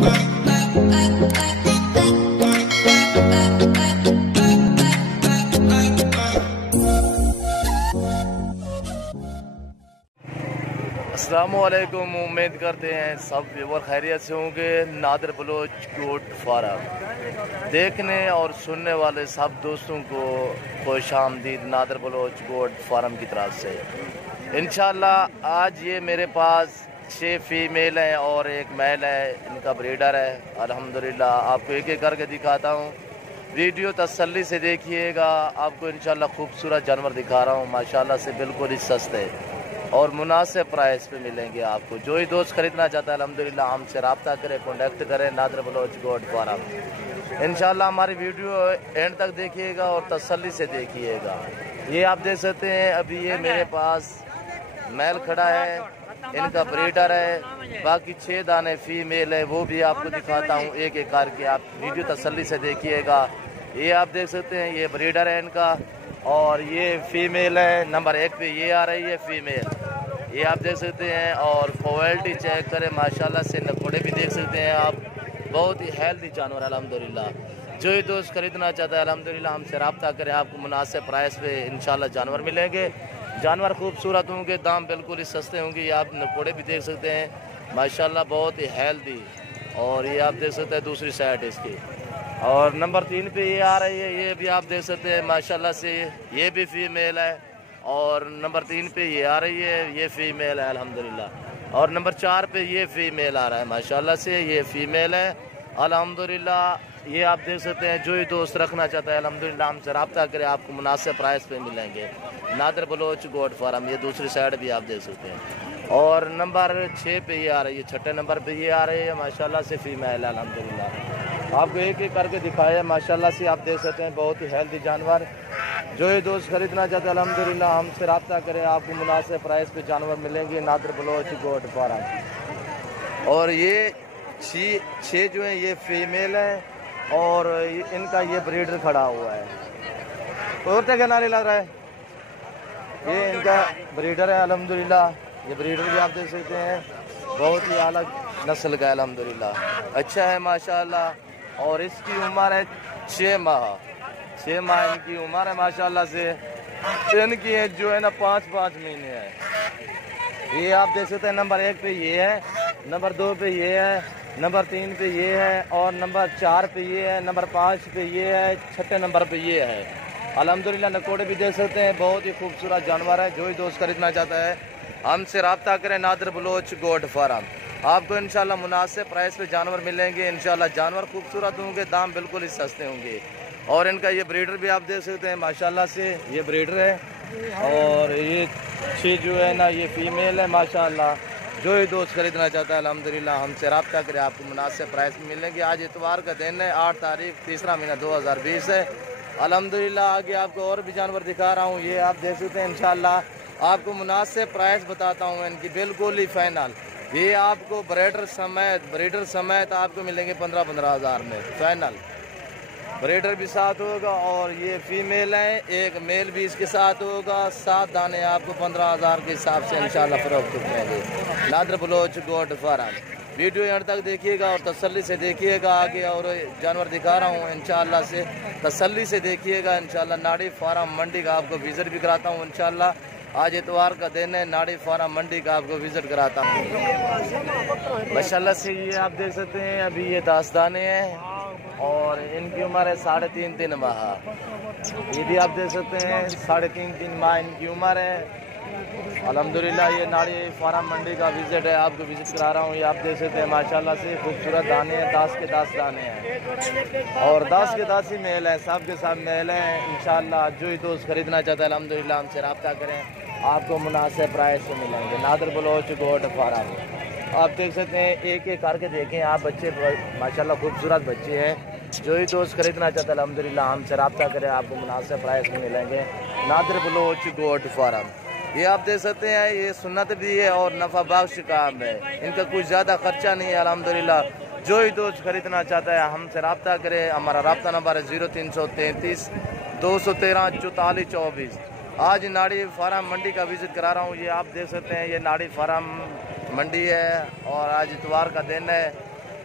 السلام علیکم، امید کرتے ہیں سب ویور خیریت سے ہوں گے۔ نادر بلوچ گوٹ فارم دیکھنے اور سننے والے سب دوستوں کو خوش آمدید نادر بلوچ گوٹ فارم کی طرف سے۔ انشاءاللہ آج یہ میرے پاس 6 فیمیل ہیں اور 1 میل ہے، ان کا بریڈر ہے۔ الحمدللہ آپ کو ایک ایک کر کے دکھاتا ہوں، ویڈیو تسلی سے دیکھیے گا۔ آپ کو انشاءاللہ خوبصورت جانور دکھا رہا ہوں، ماشاءاللہ سے بالکل ہی سستے اور مناسب پرائس پہ ملیں گے آپ کو۔ جو ہی دوست خریدنا چاہتا ہے الحمدللہ ہم سے رابطہ کرے، کانٹیکٹ کریں نادر بلوچ گوٹ فارم۔ انشاءاللہ ہماری ویڈیو اینڈ تک دیکھیے گا اور تسلی سے دیکھیے گا۔ یہ آپ دیکھ سکتے ہیں، ابھی یہ میرے پاس میل کھڑا ہے، ان کا بریڈر ہے، باقی 6 دانے فیمیل ہے، وہ بھی آپ کو دکھاتا ہوں ایک ایک کر کے، آپ ویڈیو تسلی سے دیکھیے گا۔ یہ آپ دیکھ سکتے ہیں، یہ بریڈر ہے ان کا، اور یہ فیمیل ہے، نمبر 1 پہ یہ آ رہی ہے فیمیل، یہ آپ دیکھ سکتے ہیں۔ اور کوالٹی چیک کریں، ماشاءاللہ سے نکوڑے بھی دیکھ سکتے ہیں آپ، بہت ہی ہیلدی جانور الحمدللہ۔ جو ہی دوست خریدنا چاہتا ہے الحمدللہ ہم سے رابطہ کریں، آپ کو مناسب پرائس پہ انشاءاللہ جانور ملیں گے۔ جانور خوبصورت ہوں گے، دام بالکل ہی سستے ہوں گے۔ یہ آپ نکوڑے بھی دیکھ سکتے ہیں، ماشاءاللہ بہت ہی ہیلدی۔ اور یہ آپ دیکھ سکتے ہیں دوسری سائڈ اس کی۔ اور نمبر 3 پہ یہ آ رہی ہے، یہ بھی آپ دیکھ سکتے ہیں ماشاءاللہ سے، یہ بھی فیمیل ہے۔ اور نمبر 3 پہ یہ آ رہی ہے، یہ فیمیل ہے الحمدللہ۔ اور نمبر 4 پہ یہ فیمیل آ رہا ہے، ماشاءاللہ سے یہ فیمیل ہے الحمدللہ۔ یہ آپ دیکھ سکتے ہیں، جو ہی دوست رکھنا چاہتا ہے الحمدللہ ہم سے رابطہ کرے، آپ کو مناسب پرائس پہ ملیں گے نادر بلوچ گوٹ فارم۔ یہ دوسری سائڈ بھی آپ دیکھ سکتے ہیں۔ اور نمبر 6 پہ یہ آ رہی ہے، 6 نمبر پہ یہ آ رہی ہے، ماشاءاللہ سے فیمیل ہے الحمدللہ۔ آپ کو ایک ایک کر کے دکھایا، ماشاءاللہ سے آپ دیکھ سکتے ہیں، بہت ہی ہیلدی جانور۔ جو ہی دوست خریدنا چاہتے ہیں الحمدللہ ہم سے رابطہ کریں، آپ کو مناسب پرائس پہ جانور ملیں گے نادر بلوچ گوٹ فارم۔ اور یہ 6 جو ہیں یہ فیمیل ہیں، اور ان کا یہ بریڈر کھڑا ہوا ہے، اور کیا نعرے لگ رہا ہے، یہ ان کا بریڈر ہے الحمدللہ۔ یہ بریڈر بھی آپ دیکھ سکتے ہیں، بہت ہی اعلیٰ نسل کا ہے الحمدللہ، اچھا ہے ماشاءاللہ۔ اور اس کی عمر ہے 6 ماہ، 6 ماہ ان کی عمر ہے ماشاءاللہ سے۔ ان کی جو ہے نا 5 مہینے ہے۔ یہ آپ دیکھ سکتے ہیں، نمبر 1 پہ یہ ہے، نمبر 2 پہ یہ ہے، نمبر 3 پہ یہ ہے، اور نمبر 4 پہ یہ ہے، نمبر 5 پہ یہ ہے، 6 نمبر پہ یہ ہے الحمدللہ۔ نکوڑے بھی دیکھ سکتے ہیں، بہت ہی خوبصورت جانور ہے۔ جو ہی دوست خریدنا چاہتا ہے ہم سے رابطہ کریں نادر بلوچ گوٹ فارم۔ آپ کو انشاءاللہ مناسب پرائس پہ جانور ملیں گے انشاءاللہ۔ جانور خوبصورت ہوں گے، دام بالکل ہی سستے ہوں گے۔ اور ان کا یہ بریڈر بھی آپ دیکھ سکتے ہیں، ماشاءاللہ سے یہ بریڈر ہے۔ اور یہ 6 جو ہے نا یہ فیمیل ہے ماشاءاللہ۔ جو ہی دوست خریدنا چاہتا ہے الحمدللہ ہم سے رابطہ کرے، آپ کو مناسب پرائس میں ملیں گے۔ آج اتوار کا دن ہے، 8 تاریخ 3 مہینہ 2020 ہے الحمدللہ۔ آگے آپ کو اور بھی جانور دکھا رہا ہوں، یہ آپ دیکھ سکتے ہیں انشاءاللہ۔ آپ کو مناسب پرائس بتاتا ہوں ان کی، بالکل ہی فائنل۔ یہ آپ کو بریڈر سمیت آپ کو ملیں گے 15 ہزار میں فائنل۔ بریڈر بھی ساتھ ہوگا، اور یہ فیمیل ہیں، 1 میل بھی اس کے ساتھ ہوگا۔ 7 دانے آپ کو 15 ہزار کے حساب سے انشاءاللہ فروخت کریں گے نادر بلوچ گوٹ فارم۔ ویڈیو یہاں تک دیکھیے گا اور تسلی سے دیکھیے گا۔ آگے اور جانور دکھا رہا ہوں انشاءاللہ سے، تسلی سے دیکھیے گا انشاءاللہ۔ ناڑی فارم منڈی کا آپ کو وزٹ بھی کراتا ہوں انشاءاللہ۔ آج اتوار کا دن ہے، ناڑی فارم منڈی کا آپ کو وزٹ کراتا ہوں ماشاءاللہ سے۔ یہ آپ دیکھ سکتے ہیں، ابھی یہ 10 دانے ہیں، اور ان کی عمر ہے 3.5 ماہ۔ یہ بھی آپ دیکھ سکتے ہیں، 3.5 ماہ ان کی عمر ہے الحمدللہ۔ یہ ناڑی فارم منڈی کا وزٹ ہے، آپ کو وزٹ کرا رہا ہوں۔ یہ آپ دیکھ سکتے ہیں ماشاءاللہ سے خوبصورت دانے ہیں، 10 کے 10 دانے ہیں، اور 10 کے 10 ہی میل ہیں، سب کے ساتھ میل ہیں انشاءاللہ۔ جو ہی دوست خریدنا چاہتا ہے الحمدللہ ہم سے رابطہ کریں، آپ کو مناسب پرائس سے ملیں گے نادر بلوچ گوٹ فارم۔ آپ دیکھ سکتے ہیں، ایک ایک کر کے دیکھیں آپ، بچے ماشاءاللہ خوبصورت بچے ہیں۔ جو ہی دوست خریدنا چاہتا ہے الحمدللہ ہم سے رابطہ کریں، آپ کو مناسب پرائس میں ملیں گے نادر بلوچ گوٹ فارم۔ یہ آپ دیکھ سکتے ہیں، یہ سنت بھی ہے اور نفع بخش کام ہے، ان کا کچھ زیادہ خرچہ نہیں ہے الحمدللہ۔ جو ہی دوست خریدنا چاہتا ہے ہم سے رابطہ کرے، ہمارا رابطہ نمبر ہے 0333 213 44 24۔ آج ناڑی فارم منڈی کا وزٹ کرا رہا ہوں۔ یہ آپ دیکھ سکتے ہیں، یہ ناڑی فارم منڈی ہے، اور آج اتوار کا دن ہے،